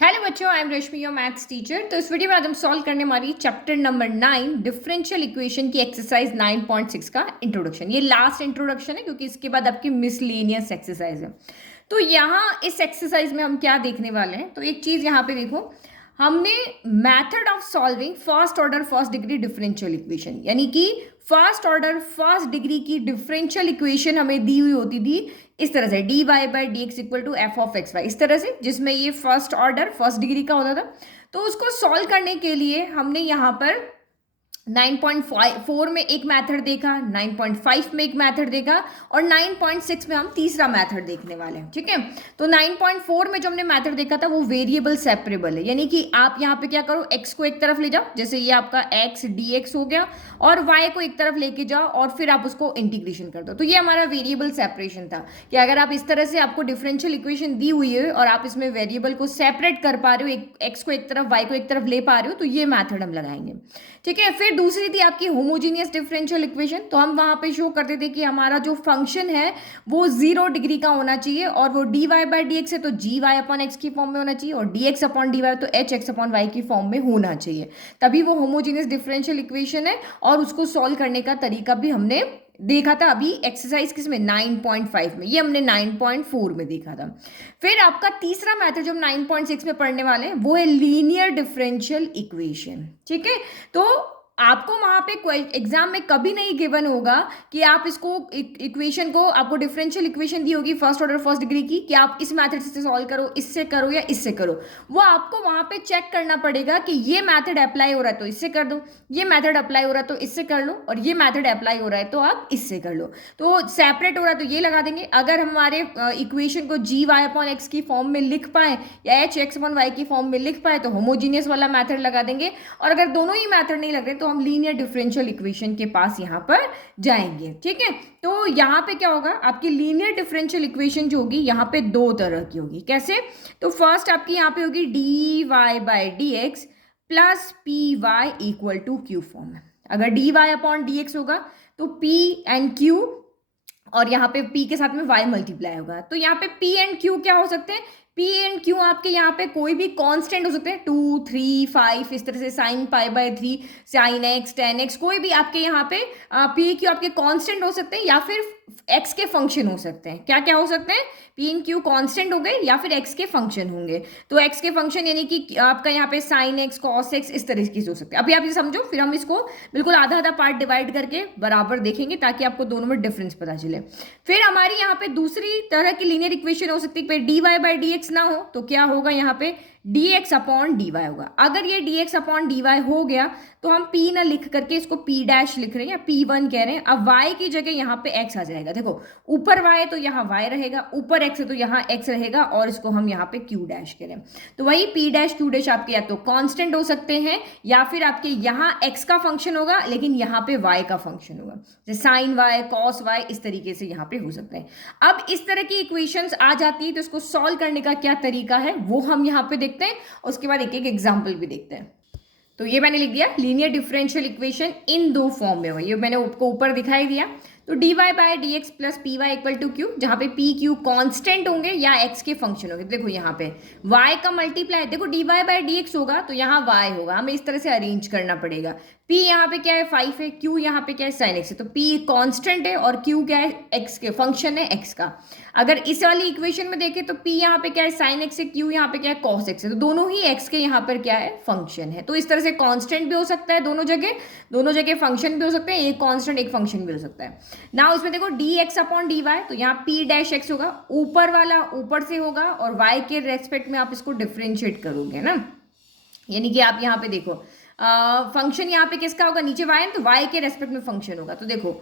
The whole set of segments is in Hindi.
हेलो बच्चों, I am Rashmi your maths teacher. तो इस वीडियो में आज हम सॉल्व करने वाली चैप्टर नंबर 9 डिफरेंशियल इक्वेशन की एक्सरसाइज 9.6 का इंट्रोडक्शन। ये लास्ट इंट्रोडक्शन है क्योंकि इसके बाद आपकी मिसलेनियस एक्सरसाइज है। तो यहाँ इस एक्सरसाइज में हम क्या देखने वाले हैं, तो एक चीज यहाँ पे देखो, हमने method of solving first order first degree differential equation, यानी कि फर्स्ट ऑर्डर फर्स्ट डिग्री की डिफरेंशियल इक्वेशन हमें दी हुई होती थी इस तरह से, d y by d x equal to f of x y, इस तरह से, जिसमें ये फर्स्ट ऑर्डर फर्स्ट डिग्री का होता था। तो उसको सॉल्व करने के लिए हमने यहाँ पर 9.4 में एक मेथड देखा, 9.5 में एक मेथड देखा और 9.6 में हम तीसरा मेथड देखने वाले हैं। ठीक है, तो 9.4 में जो हमने मेथड देखा था वो वेरिएबल सेपरेबल है, यानी कि आप यहाँ पे क्या करो, x को एक तरफ ले जाओ, जैसे ये आपका x dx हो गया, और y को एक तरफ लेके जाओ और फिर आप उसको इंटीग्रेशन कर दो। तो ये हमारा वेरिएबल सेपरेशन था कि अगर आप इस तरह से, आपको डिफरेंशियल इक्वेशन दी हुई है और आप इसमें वेरिएबल को सेपरेट कर पा रहे हो, x को एक तरफ y को एक तरफ ले पा रहे हो, तो ये मैथड हम लगाएंगे। ठीक है, फिर दूसरी थी आपकी होमोजीनियस डिफरेंशियल इक्वेशन। तो हम वहां पे शो करते थे कि हमारा जो फंक्शन है वो 0 डिग्री का होना चाहिए और वो d y by d x है तो जी वाई अपॉन एक्स की फॉर्म में होना चाहिए, और d x upon d y तो एच एक्स अपॉन वाई की फॉर्म में होना चाहिए, तभी वो होमोजीनियस डिफरेंशियल इक्वेशन है। और उसको सॉल्व करने का तरीका भी हमने देखा था अभी एक्सरसाइज किसमें, 9.5 में। ये हमने 9.4 में देखा था। फिर आपका तीसरा मेथड जो हम 9.6 में पढ़ने वाले हैं वो है लीनियर डिफरेंशियल इक्वेशन। ठीक है, तो आपको वहां पे एग्जाम में कभी नहीं गिवन होगा कि आप इसको इक्वेशन को, आपको डिफरेंशियल इक्वेशन दी होगी फर्स्ट ऑर्डर फर्स्ट डिग्री की, कि आप इस मेथड से सॉल्व करो, इससे करो या इससे करो। वो आपको वहां पे चेक करना पड़ेगा कि ये मेथड अप्लाई हो रहा है तो इससे कर दो, ये मेथड अप्लाई हो रहा है तो इससे कर लो, और ये मेथड अप्लाई हो रहा है तो आप इससे कर लो। तो सेपरेट हो रहा है तो ये लगा देंगे। अगर हमारे इक्वेशन को जी वाई अपॉन एक्स की फॉर्म में लिख पाए या एच एक्स अपॉन वाई की फॉर्म में लिख पाए तो होमोजीनियस वाला मेथड लगा देंगे, और अगर दोनों ही मेथड नहीं लग रहे तो हम लीनियर डिफरेंशियल इक्वेशन के पास यहाँ पर जाएंगे। ठीक है, तो यहाँ पे क्या होगा, आपकी लीनियर डिफरेंशियल इक्वेशन जो होगी यहाँ पे दो तरह की होगी। कैसे, तो फर्स्ट आपकी यहाँ पे होगी d y by d x plus p y equal to q form है। अगर d y upon d x होगा तो पी एंड क्यू, और यहाँ पे p के साथ में y मल्टीप्लाई होगा। तो यहाँ पे p एंड q क्या हो सकते हैं, p एंड q आपके यहाँ पे कोई भी कांस्टेंट हो सकते हैं, 2 3 5 इस तरह से, sine pi by 3, sine x tan x, कोई भी आपके यहाँ पे p q आपके कांस्टेंट हो सकते हैं या फिर x के फंक्शन हो सकते हैं। क्या क्या हो सकते हैं, p एंड q कांस्टेंट हो गए या फिर x के फंक्शन होंगे। तो x के फंक्शन यानी कि आपका यहाँ पे साइन x cos x इस तरीके से हो सकते हैं। अभी आप ये समझो, फिर हम इसको बिल्कुल आधा आधा पार्ट डिवाइड करके बराबर देखेंगे ताकि आपको दोनों में डिफरेंस पता चले। फिर हमारी यहाँ पे दूसरी तरह की लीनियर इक्वेशन हो सकती है, d y by d x ना हो तो क्या होगा, यहाँ पे d x upon d y होगा। अगर ये d x upon d y हो गया तो हम p ना लिख करके इसको p डैश लिख रहे हैं या p1 कह रहे हैं। अब y की जगह यहाँ पे x आ जाएगा। देखो, ऊपर y है तो यहाँ y रहेगा, ऊपर x है तो यहाँ x रहेगा, और इसको हम यहाँ पे q डैश करें तो वही p डैश q डैश आपके या तो कांस्टेंट हो सकते हैं या फिर आपके यहाँ x का फंक्शन होगा लेकिन यहाँ पे y का फंक्शन होगा, जैसे साइन y cos y इस तरीके से यहाँ पे हो सकता है। अब इस तरह की इक्वेशंस आ जाती है तो इसको सॉल्व करने का क्या तरीका है वो हम यहाँ पे देखते हैं, उसके बाद एक एक एग्जाम्पल भी देखते हैं। तो ये मैंने लिख दिया लीनियर डिफरेंशियल इक्वेशन इन दो फॉर्म में, ये मैंने आपको ऊपर दिखाई दिया। तो d y by d x plus p y equal to q, जहाँ पे पी क्यू कॉन्स्टेंट होंगे या एक्स के फंक्शन होंगे। देखो यहाँ पे वाई का मल्टीप्लाई, देखो d y by d x होगा तो यहाँ वाई होगा, हमें इस तरह से अरेंज करना पड़ेगा। p यहाँ पे क्या है 5 है, q यहाँ पे क्या है sin x है, तो p कांस्टेंट है और q क्या है, x के फंक्शन है x का। अगर इस वाली इक्वेशन में देखें तो p यहाँ पे क्या है sin x है, q यहाँ पे क्या है cos x है, तो दोनों ही x के यहाँ पर क्या है, फंक्शन है। तो इस तरह से कांस्टेंट भी हो सकता है दोनों जगह फंक्शन भी हो सकते हैं, एक कांस्टेंट एक फंक्शन भी हो सकता है ना। उसमें देखो d x upon d y, तो यहाँ p डैश x होगा, ऊपर वाला ऊपर से होगा और y के रेस्पेक्ट में आप इसको डिफ्रेंशिएट करोगे ना, यानी कि आप यहाँ पे देखो फंक्शन यहाँ पे किसका होगा, नीचे y है तो y के रेस्पेक्ट में फंक्शन होगा। तो देखो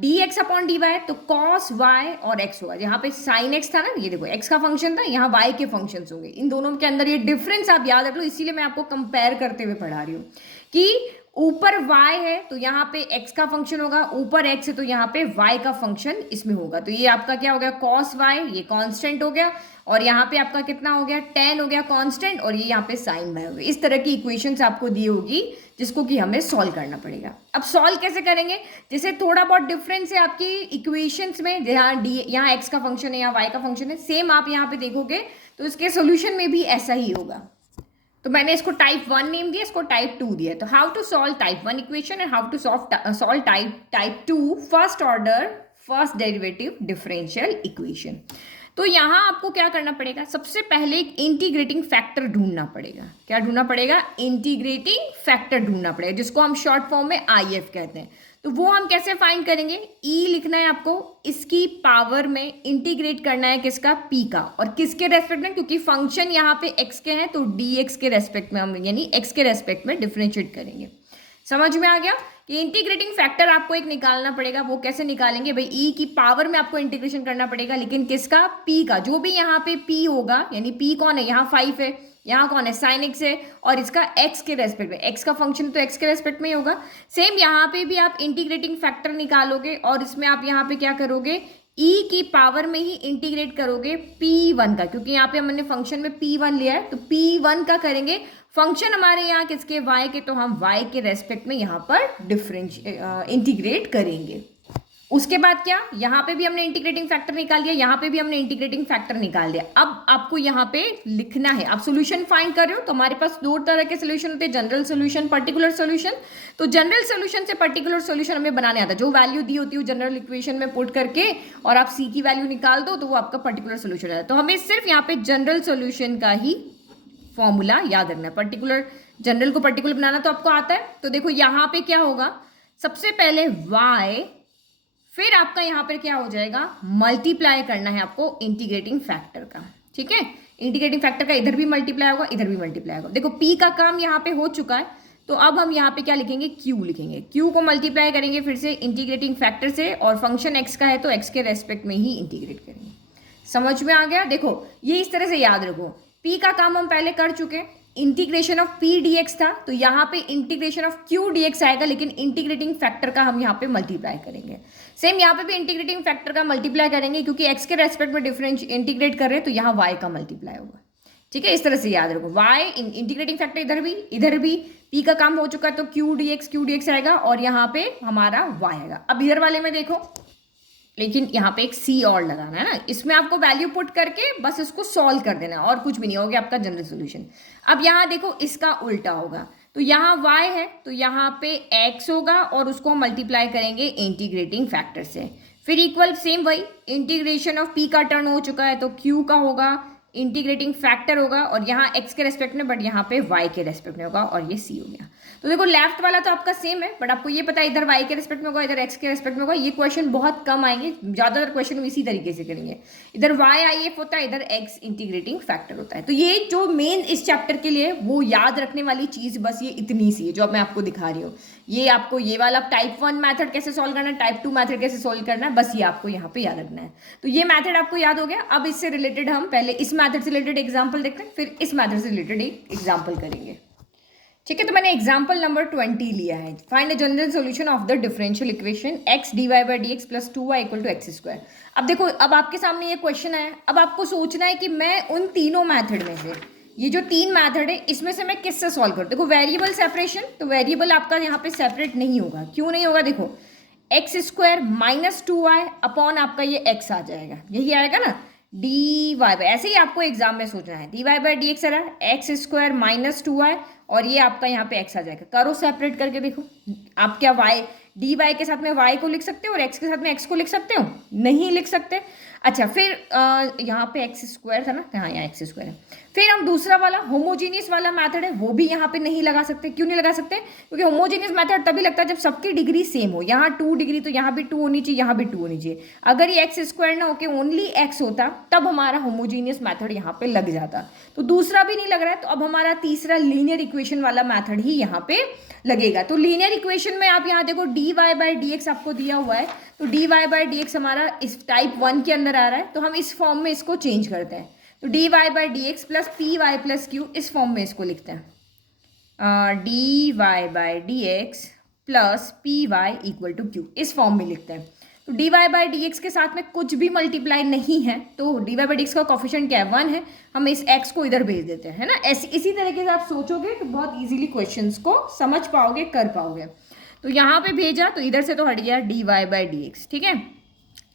d x upon d y तो कॉस y और x होगा, यहाँ पे साइन x था ना, ये देखो x का फंक्शन था, यहाँ y के फंक्शंस होंगे। इन दोनों के अंदर ये डिफरेंस आप याद रख लो, इसीलिए मैं आपको कंपेयर करते हुए पढ़ा रही हूँ कि ऊपर y है तो यहाँ पे x का फंक्शन होगा, ऊपर x है तो यहाँ पे y का फंक्शन इसमें होगा। तो ये आपका क्या हो गया, cos y, ये कांस्टेंट हो गया, और यहाँ पे आपका कितना हो गया, tan हो गया कांस्टेंट, और ये यहाँ पे sin y हो गया। इस तरह की इक्वेशंस आपको दी होगी जिसको कि हमें सॉल्व करना पड़ेगा। अब सॉल्व कैसे करेंगे, जैसे थोड़ा बहुत डिफरेंस है आपकी इक्वेशंस में, जहाँ डी यहाँ x का फंक्शन है या y का फंक्शन है, सेम आप यहाँ पे देखोगे तो इसके सोल्यूशन में भी ऐसा ही होगा। तो मैंने इसको टाइप 1 नेम दिया, इसको टाइप 2 दिया। तो how to solve type 1 equation and how to solve type 2 first order first derivative differential equation. तो यहाँ आपको क्या करना पड़ेगा, सबसे पहले एक इंटीग्रेटिंग फैक्टर ढूंढना पड़ेगा। क्या ढूंढना पड़ेगा? इंटीग्रेटिंग फैक्टर ढूंढना पड़ेगा, जिसको हम शॉर्ट फॉर्म में IF कहते हैं। तो वो हम कैसे फाइंड करेंगे? E लिखना है आपको, इसकी पावर में इंटीग्रेट करना है किसका? P का। और किसके रेस्पेक्ट में? क्योंकि फंक्शन यहाँ पे x के हैं तो dx के रेस्पेक्ट में हम, यानी x के रेस्पेक्ट में डिफरेंशिएट करेंगे। समझ में आ गया कि इंटीग्रेटिंग फैक्टर आपको एक निकालना पड़ेगा। वो कैसे निकालेंगे भाई? E की पावर में आपको इंटीग्रेशन करना पड़ेगा, लेकिन किसका? P का। जो भी यहाँ पे P होगा, यानी P कौन है? यहाँ 5 है, यहाँ कौन है? साइन x है, और इसका x के रेस्पेक्ट में, x का फंक्शन तो x के रेस्पेक्ट में ही होगा। सेम यहाँ पे भी आप इंटीग्रेटिंग फैक्टर निकालोगे और इसमें आप यहाँ पे क्या करोगे? e की पावर में ही इंटीग्रेट करोगे p1 का, क्योंकि यहाँ पे हमने फंक्शन में p1 लिया है, तो p1 का करेंगे। फंक्शन हमारे यहाँ किसके? y के, तो हम y के रेस्पेक्ट में यहाँ पर इंटीग्रेट करेंगे। उसके बाद क्या? यहाँ पे भी हमने इंटीग्रेटिंग फैक्टर निकाल दिया, यहाँ पे भी हमने इंटीग्रेटिंग फैक्टर निकाल दिया। अब आपको यहाँ पे लिखना है, आप सॉल्यूशन फाइंड कर रहे हो तो हमारे पास दो तरह के सॉल्यूशन होते हैं, जनरल सॉल्यूशन, पर्टिकुलर सॉल्यूशन। तो जनरल सॉल्यूशन से पर्टिकुलर सॉल्यूशन हमें बनाने आता है। जो वैल्यू दी होती है जनरल इक्वेशन में पुट करके और आप सी की वैल्यू निकाल दो तो वो आपका पर्टिकुलर सॉल्यूशन है। तो हमें सिर्फ यहाँ पे जनरल सॉल्यूशन का ही फॉर्मूला याद रखना है। पर्टिकुलर, जनरल को पर्टिकुलर बनाना तो आपको आता है। तो देखो यहाँ पे क्या होगा, सबसे पहले y, फिर आपका यहाँ पर क्या हो जाएगा? मल्टीप्लाई करना है आपको इंटीग्रेटिंग फैक्टर का। ठीक है, इंटीग्रेटिंग फैक्टर का इधर भी मल्टीप्लाई होगा, इधर भी मल्टीप्लाई होगा। देखो p का काम यहाँ पे हो चुका है, तो अब हम यहाँ पे क्या लिखेंगे? q लिखेंगे। q को मल्टीप्लाई करेंगे फिर से इंटीग्रेटिंग फैक्टर से, और फंक्शन x का है तो x के रेस्पेक्ट में ही इंटीग्रेट करेंगे। समझ में आ गया? देखो ये इस तरह से याद रखो, p का काम हम पहले कर चुके, इंटीग्रेशन ऑफ p dx था, तो यहाँ पे इंटीग्रेशन ऑफ q dx आएगा, लेकिन इंटीग्रेटिंग फैक्टर का हम यहाँ पे मल्टीप्लाई करेंगे। सेम यहाँ पे भी इंटीग्रेटिंग फैक्टर का मल्टीप्लाई करेंगे, क्योंकि x के रेस्पेक्ट में डिफरेंस इंटीग्रेट कर रहे हैं तो यहाँ y का मल्टीप्लाई होगा। ठीक है, इस तरह से याद रखो, y इंटीग्रेटिंग फैक्टर इधर भी p का काम हो चुका है तो q dx आएगा, और यहाँ पे हमारा y आएगा। अब इधर वाले में देखो, लेकिन यहाँ पे एक c और लगाना है ना, इसमें आपको वैल्यू पुट करके बस इसको सॉल्व कर देना है, और कुछ भी नहीं होगा आपका जनरल सॉल्यूशन। अब यहाँ देखो इसका उल्टा होगा, तो यहाँ y है तो यहाँ पे x होगा, और उसको मल्टीप्लाई करेंगे इंटीग्रेटिंग फैक्टर से, फिर इक्वल सेम वही इंटीग्रेशन ऑफ p का टर्न हो चुका है तो q का होगा, इंटीग्रेटिंग फैक्टर होगा, और यहाँ x के रेस्पेक्ट में, बट यहाँ पे y के रेस्पेक्ट में होगा, और ये c हो गया। तो देखो लेफ्ट वाला तो आपका सेम है, बट आपको ये पता है इधर y के रेस्पेक्ट में होगा, इधर x के रेस्पेक्ट में होगा। ये क्वेश्चन बहुत कम आएंगे, ज़्यादातर क्वेश्चन इसी तरीके से करेंगे, इधर y IF होता है, इधर x इंटीग्रेटिंग फैक्टर होता है। तो ये जो मेन इस चैप्टर के लिए वो याद रखने वाली चीज़ बस ये इतनी सी है जो अब मैं आपको दिखा रही हूँ। ये आपको ये वाला टाइप 1 मैथड कैसे सॉल्व करना है, टाइप 2 मैथड कैसे सॉल्व करना है, बस ये आपको यहाँ पे याद रखना है। तो ये मैथड आपको याद हो गया। अब इससे रिलेटेड हम पहले इस मैथड से रिलेटेड एग्जाम्पल देखते हैं, फिर इस मैथड से रिलेटेड एक एग्जाम्पल करेंगे। ठीक है, तो मैंने एग्जाम्पल नंबर 20 लिया है। Find the general solution of the differential equation x dy by dx plus 2y equal to x square. अब देखो, अब आपके सामने ये क्वेश्चन है, अब आपको सोचना है कि मैं उन तीनों मैथड में से, ये जो तीन मैथड है इसमें से मैं किससे सॉल्व करूँ। देखो वेरिएबल सेपरेशन, तो वेरिएबल आपका यहाँ पे सेपरेट नहीं होगा। क्यों नहीं होगा? देखो x square minus 2y upon आपका ये x आ जाएगा, यही आएगा ना, dy बाई, ऐसे ही आपको एग्जाम में सोचना है। dy बाई डी एक्स आ रहा है, एक्स स्क्वायर माइनस 2y, और ये आपका यहाँ पे x आ जाएगा। करो सेपरेट करके देखो, आप क्या y dy के साथ में y को लिख सकते हो और x के साथ में x को लिख सकते हो? नहीं लिख सकते। अच्छा, फिर यहाँ पे एक्स स्क्वायर था ना, हाँ यहाँ एक्स स्क्वायर है। फिर हम दूसरा वाला होमोजीनियस वाला मेथड है, वो भी यहाँ पे नहीं लगा सकते। क्यों नहीं लगा सकते? क्योंकि होमोजीनियस मेथड तभी लगता है जब सबकी डिग्री सेम हो। यहाँ 2 डिग्री तो यहाँ भी 2 होनी चाहिए, यहाँ भी 2 होनी चाहिए। अगर ये एक्स स्क्वायर ना होके ओनली एक्स होता तब हमारा होमोजीनियस मेथड यहाँ पे लग जाता। तो दूसरा भी नहीं लग रहा है, तो अब हमारा तीसरा लीनियर इक्वेशन वाला मेथड ही यहाँ पे लगेगा। तो लीनियर इक्वेशन में आप यहाँ देखो dy बाई डी एक्स आपको दिया हुआ है, तो dy बाई डी एक्स हमारा इस टाइप 1 के अंदर आ रहा है, तो हम इस फॉर्म में इसको चेंज करते हैं। तो dy by d x plus p y plus q, इस फॉर्म में इसको लिखते हैं। dy by d x plus p y equal to q, इस फॉर्म में लिखते हैं। तो dy बाई डी एक्स के साथ में कुछ भी मल्टीप्लाई नहीं है, तो dy बाई डी एक्स का कोफिशिएंट क्या है? 1 है। हम इस x को इधर भेज देते हैं, है ना। ऐसे इसी तरीके से आप सोचोगे तो बहुत इजीली क्वेश्चंस को समझ पाओगे, कर पाओगे। तो यहाँ पे भेजा तो इधर से तो हट गया dy बाई डी एक्स, ठीक है।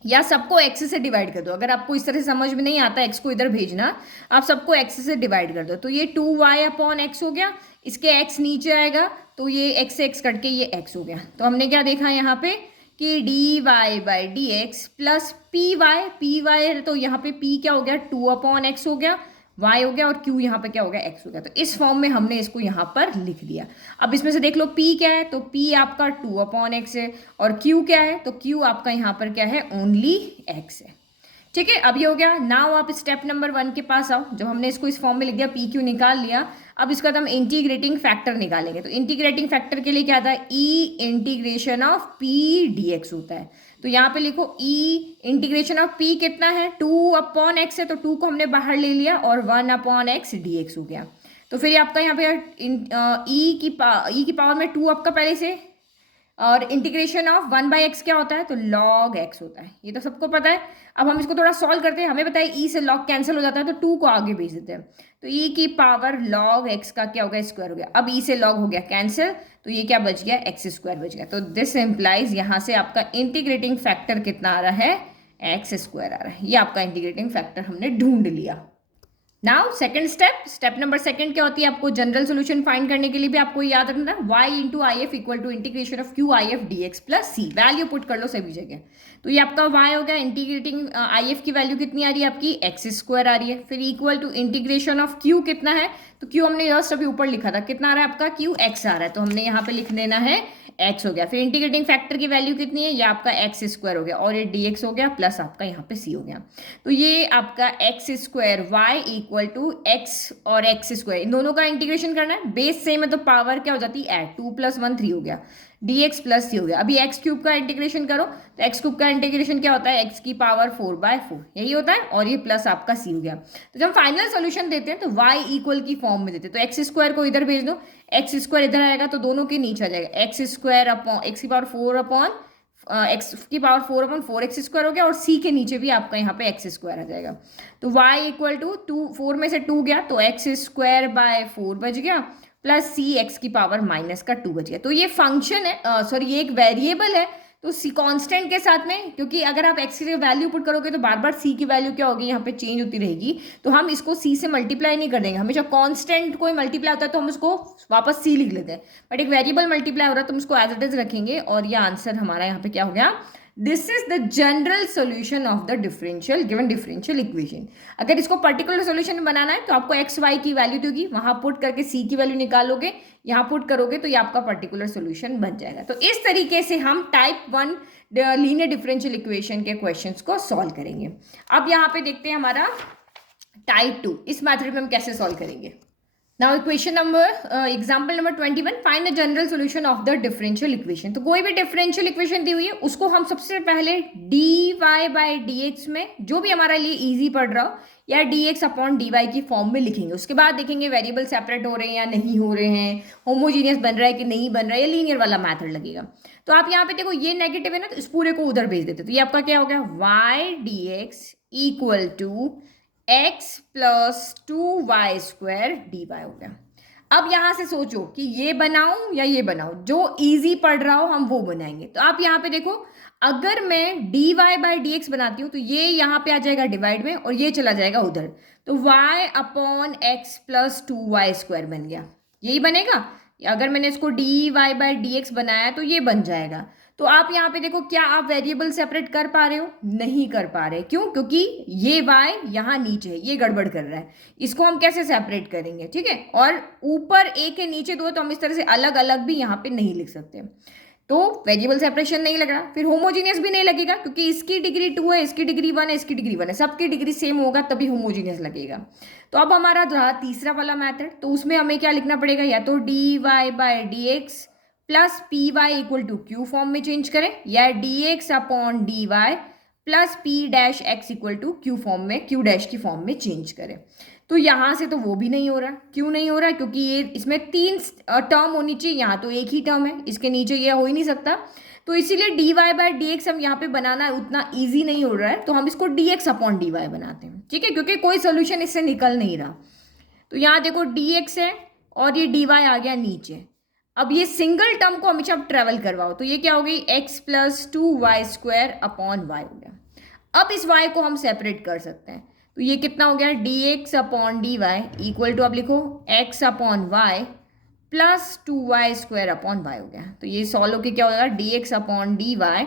या सबको एक्स से डिवाइड कर दो। अगर आपको इस तरह से समझ में नहीं आता एक्स को इधर भेजना, आप सबको एक्स से डिवाइड कर दो। तो ये 2y अपॉन एक्स हो गया, इसके एक्स नीचे आएगा तो ये एक्स से एक्स कट के ये एक्स हो गया। तो हमने क्या देखा यहाँ पे कि d y by d x plus p y, तो यहाँ पे p क्या हो गया 2 अपॉन एक्स हो गया, y हो गया, और q यहाँ पे क्या हो गया x हो गया। तो इस फॉर्म में हमने इसको यहाँ पर लिख दिया। अब इसमें से देख लो p क्या है, तो p आपका 2 अपॉन एक्स है, और q क्या है, तो q आपका यहाँ पर क्या है ओनली x है। ठीक है, अब ये हो गया। नाउ आप स्टेप नंबर 1 के पास आओ। जब हमने इसको इस फॉर्म में लिख दिया, पी क्यू निकाल लिया, अब इसका हम इंटीग्रेटिंग फैक्टर निकालेंगे। तो इंटीग्रेटिंग फैक्टर के लिए क्या आता है, e integration of p d x होता है। तो यहाँ पे लिखो ई इंटीग्रेशन ऑफ पी कितना है 2 अपॉन एक्स है, तो 2 को हमने बाहर ले लिया और 1 अपॉन एक्स डी एक्स हो गया। तो फिर आपका यहाँ पे ई की पावर में 2 आपका पहले से, और इंटीग्रेशन ऑफ 1 बाई एक्स क्या होता है, तो लॉग एक्स होता है, ये तो सबको पता है। अब हम इसको थोड़ा सॉल्व करते हैं। हमें पता है ई से लॉग कैंसिल हो जाता है, तो 2 को आगे भेज देते हैं। तो ई की पावर लॉग एक्स का क्या हो गया स्क्वायर हो गया। अब ई से लॉग हो गया कैंसिल, तो ये क्या बच गया एक्स स्क्वायर बच गया। तो दिस इम्प्लाइज यहाँ से आपका इंटीग्रेटिंग फैक्टर कितना आ रहा है, एक्स स्क्वायर आ रहा है। ये आपका इंटीग्रेटिंग फैक्टर हमने ढूंढ लिया। Now second step number second क्या होती है, आपको जनरल सोल्यूशन फाइंड करने के लिए भी आपको याद रखना है y into I F equal to integration of q I F d x plus c. Value put कर लो सभी जगह। तो ये आपका y हो गया, इंटीग्रेटिंग आई एफ की वैल्यू कितनी आ रही है आपकी एक्स स्क्वायर आ रही है। फिर equal to integration of q कितना है, तो q हमने जस्ट अभी ऊपर लिखा था, कितना आ रहा है आपका q x आ रहा है, तो हमने यहाँ पे लिख देना है x हो गया। फिर इंटीग्रेटिंग फैक्टर की वैल्यू कितनी है, ये आपका एक्स स्क्वायर हो गया, और ये dx हो गया प्लस आपका यहाँ पे c हो गया। तो ये आपका x square y equal to x और एक्स स्क्वायर, इन दोनों का इंटीग्रेशन करना है। बेस सेम है तो पावर क्या हो जाती है ऐड, 2 + 1 3 हो गया, dx प्लस c हो गया। अभी एक्स क्यूब का इंटीग्रेशन करो, तो एक्स क्यूब का इंटीग्रेशन क्या होता है, एक्स की पावर 4/4 यही होता है, और ये प्लस आपका c हो गया। तो जब फाइनल सोल्यूशन देते हैं तो y इक्वल की फॉर्म में देते हैं। तो एक्स स्क्वायर को इधर भेज दो, एक्स स्क्वायर इधर आएगा तो दोनों के नीचे आ जाएगा, एक्स स्क्वायर अपॉन एक्स की पावर 4 अपॉन एक्स की पावर 4 अपॉन 4x स्क्वायर हो गया, और c के नीचे भी आपका यहाँ पे एक्स स्क्वायर आ जाएगा। तो y इक्वल टू 2, 4 में से 2 गया तो एक्स स्क्वायर बाय 4 बच गया, प्लस c एक्स की पावर माइनस का 2 बच गया। तो ये फंक्शन है, सॉरी ये एक वेरिएबल है, तो सी कांस्टेंट के साथ में, क्योंकि अगर आप एक्स की वैल्यू पुट करोगे तो बार बार सी की वैल्यू क्या होगी यहाँ पे चेंज होती रहेगी, तो हम इसको सी से मल्टीप्लाई नहीं कर देंगे। हमेशा कांस्टेंट कोई मल्टीप्लाई होता है तो हम उसको वापस सी लिख लेते हैं, बट एक वेरिएबल मल्टीप्लाई हो रहा है तो हम उसको एज इट इज रखेंगे, और ये आंसर हमारा यहाँ पे क्या हो गया, this is the general solution of the differential given differential equation. अगर इसको पर्टिकुलर सोल्यूशन बनाना है तो आपको एक्स वाई की वैल्यू दोगी, वहां पुट करके सी की वैल्यू निकालोगे, यहाँ पुट करोगे तो ये आपका पर्टिकुलर सोल्यूशन बन जाएगा। तो इस तरीके से हम टाइप 1 लीनियर डिफरेंशियल इक्वेशन के क्वेश्चंस को सॉल्व करेंगे। अब यहाँ पे देखते हैं हमारा टाइप 2, इस मेथड में हम कैसे सॉल्व करेंगे। Now equation number example number 21, find the general solution of the differential equation. तो कोई भी डिफरेंशियल इक्वेशन दी हुई है उसको हम सबसे पहले d y by d x में, जो भी हमारे लिए इजी पड़ रहा हो, या d x upon d y की फॉर्म में लिखेंगे। उसके बाद देखेंगे वेरिएबल सेपरेट हो रहे हैं या नहीं हो रहे हैं, होमोजीनियस बन रहा है कि नहीं बन रहा है, या लीनियर वाला मैथड लगेगा। तो आप यहाँ पे देखो ये नेगेटिव है ना, तो इस पूरे को उधर भेज देते। तो ये आपका क्या हो गया, y d x equal to x plus 2y square d y हो गया। अब यहां से सोचो कि ये बनाऊं या ये बनाऊं, जो इजी पढ़ रहा हो हम वो बनाएंगे। तो आप यहाँ पे देखो, अगर मैं d y by d x बनाती हूँ तो ये यहाँ पे आ जाएगा डिवाइड में, और ये चला जाएगा उधर, तो y upon x plus 2y square बन गया, यही बनेगा। अगर मैंने इसको d y by d x बनाया तो ये बन जाएगा। तो आप यहाँ पे देखो, क्या आप वेरिएबल सेपरेट कर पा रहे हो, नहीं कर पा रहे। क्यों, क्योंकि ये y यहाँ नीचे है, ये गड़बड़ कर रहा है, इसको हम कैसे सेपरेट करेंगे, ठीक है। और ऊपर a के नीचे 2 है तो हम इस तरह से अलग अलग भी यहाँ पे नहीं लिख सकते, तो वेरिएबल सेपरेशन नहीं लग रहा। फिर होमोजीनियस भी नहीं लगेगा, क्योंकि इसकी डिग्री 2 है, इसकी डिग्री 1 है, इसकी डिग्री 1 है, सबकी डिग्री सेम होगा तभी होमोजीनियस लगेगा। तो अब हमारा रहा तीसरा वाला मेथड, तो उसमें हमें क्या लिखना पड़ेगा, या तो d y by d x plus p y equal to q form में चेंज करें, या d x upon d y plus p dash x equal to q form में, क्यू डैश की फॉर्म में चेंज करें। तो यहाँ से तो वो भी नहीं हो रहा। क्यों नहीं हो रहा, क्योंकि ये इसमें 3 टर्म होनी चाहिए, यहाँ तो एक ही टर्म है, इसके नीचे ये हो ही नहीं सकता। तो इसीलिए d y by d x हम यहाँ पे बनाना उतना ईजी नहीं हो रहा है, तो हम इसको d x upon d y बनाते हैं, ठीक है, क्योंकि कोई सोल्यूशन इससे निकल नहीं रहा। तो यहाँ देखो डी एक्स है और ये डी वाई आ गया नीचे। अब ये सिंगल टर्म को हमेशा आप ट्रेवल करवाओ, तो ये क्या हो गई, x plus 2y square upon y हो गया। अब इस y को हम सेपरेट कर सकते हैं, तो ये कितना हो गया, dx upon dy equal to, आप लिखो x upon y plus 2y square upon y हो गया। तो ये सॉल्व होकर क्या हो जाएगा, dx अपॉन dy,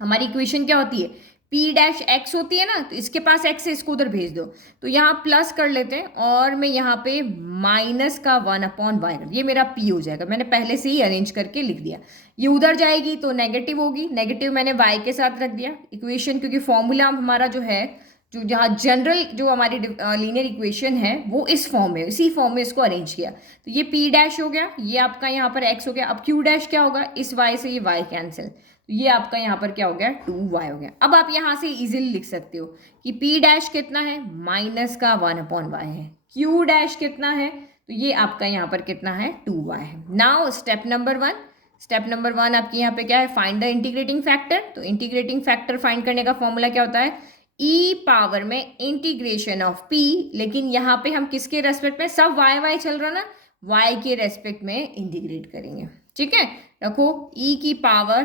हमारी इक्वेशन क्या होती है, p डैश x होती है ना, तो इसके पास x है, इसको उधर भेज दो, तो यहाँ प्लस कर लेते हैं और मैं यहाँ पे माइनस का 1 अपॉन वाई कर, ये मेरा p हो जाएगा, मैंने पहले से ही अरेंज करके लिख दिया। ये उधर जाएगी तो नेगेटिव होगी, नेगेटिव मैंने y के साथ रख दिया इक्वेशन, क्योंकि फॉर्मूला हमारा जो है, जो जहाँ जनरल जो हमारी लीनियर इक्वेशन है वो इस फॉर्म में, इसी फॉर्म में इसको अरेंज किया। तो ये p डैश हो गया, ये आपका यहाँ पर x हो गया। अब q डैश क्या होगा, इस y से ये y कैंसिल, तो ये आपका यहाँ पर क्या हो गया, 2y हो गया। अब आप यहाँ से इजीली लिख सकते हो कि p डैश कितना है, माइनस का 1 अपॉन वाई है, q डैश कितना है, तो ये आपका यहाँ पर कितना है, 2y है। Now step number 1, step number 1 आपके यहाँ पे क्या है, फाइंड द इंटीग्रेटिंग फैक्टर। तो इंटीग्रेटिंग फैक्टर फाइंड करने का फॉर्मूला क्या होता है, e पावर में इंटीग्रेशन ऑफ p, लेकिन यहाँ पे हम किसके रेस्पेक्ट में, सब y y चल रहा ना, y के रेस्पेक्ट में इंटीग्रेट करेंगे, ठीक है। रखो e की पावर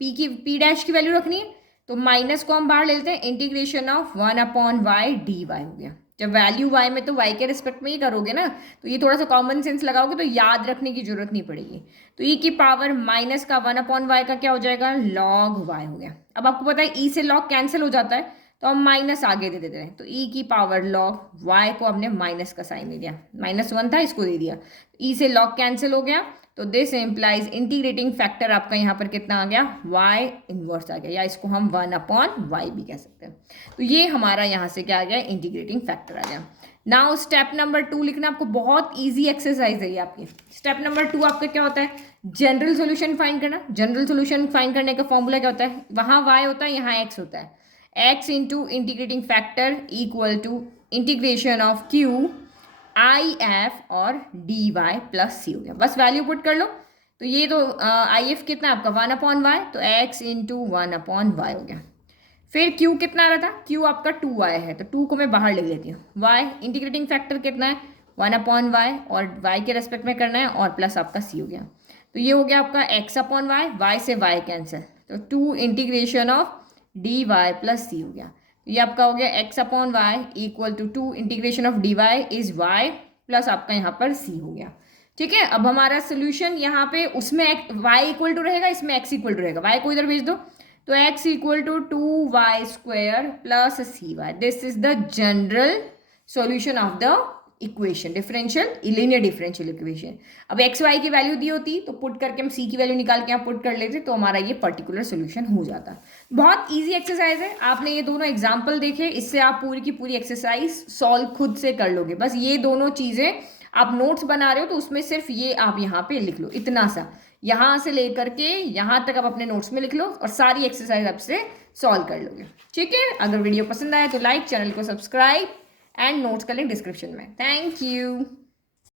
p डैश की वैल्यू रखनी है, तो माइनस को हम बाहर ले लेते हैं, integration of 1 upon y d y हो गया। जब वैल्यू y में तो y के रिस्पेक्ट में ही करोगे ना, तो ये थोड़ा सा कॉमन सेंस लगाओगे तो याद रखने की जरूरत नहीं पड़ेगी। तो e की पावर माइनस का 1 अपॉन वाई का क्या हो जाएगा, लॉग y हो गया। अब आपको पता है e से लॉग कैंसिल हो जाता है, तो हम माइनस आगे दे देते हैं, तो e की पावर लॉग y को हमने माइनस का साइन दे दिया, -1 था इसको दे दिया, e से लॉग कैंसिल हो गया, तो दिस इम्प्लाइज इंटीग्रेटिंग फैक्टर आपका यहाँ पर कितना आ गया, y इनवर्स आ गया, या इसको हम 1 अपॉन वाई भी कह सकते हैं। तो ये हमारा यहाँ से क्या आ गया, इंटीग्रेटिंग फैक्टर आ गया। नाउ स्टेप नंबर 2 लिखना, आपको बहुत ईजी एक्सरसाइज है ये आपकी। स्टेप नंबर 2 आपका क्या होता है, जनरल सोल्यूशन फाइंड करना। जनरल सोल्यूशन फाइंड करने का फॉर्मूला क्या होता है, वहाँ y होता है, यहाँ x होता है, x into integrating factor equal to integration of q I F और डी वाई प्लस सी हो गया। बस वैल्यू पुट कर लो, तो ये तो आई एफ कितना है आपका 1 अपॉन वाई, तो x इंटू 1 अपॉन वाई हो गया। फिर q कितना आ रहा था, q आपका 2y है, तो 2 को मैं बाहर ले लेती हूँ। y इंटीग्रेटिंग फैक्टर कितना है, 1 अपॉन वाई, और y के रेस्पेक्ट में करना है, और प्लस आपका c हो गया। तो ये हो गया आपका x अपॉन वाई, y से y कैंसिल, तो 2 integration of d y plus c हो गया। ये आपका हो गया x upon y equal to 2 integration of d y is y plus आपका यहाँ पर c हो गया, ठीक है। अब हमारा सोल्यूशन यहाँ पे, उसमें y इक्वल टू रहेगा, इसमें x इक्वल टू रहेगा, y को इधर भेज दो, तो x इक्वल टू 2y स्क्वायर plus c y, this is the general solution of the equation, differential linear differential equation. अब एक्स वाई की वैल्यू दी होती तो पुट करके हम सी की वैल्यू निकाल के यहाँ पुट कर लेते, तो हमारा ये पर्टिकुलर सोल्यूशन हो जाता। बहुत इजी एक्सरसाइज है, आपने ये दोनों एग्जाम्पल देखे, इससे आप पूरी की पूरी एक्सरसाइज सॉल्व खुद से कर लोगे। बस ये दोनों चीज़ें आप नोट्स बना रहे हो तो उसमें सिर्फ ये आप यहाँ पे लिख लो, इतना सा, यहाँ से लेकर के यहाँ तक आप अपने नोट्स में लिख लो और सारी एक्सरसाइज आपसे सॉल्व कर लोगे, ठीक है। अगर वीडियो पसंद आए तो लाइक, चैनल को सब्सक्राइब एंड नोट्स का लिंक डिस्क्रिप्शन में। Thank you.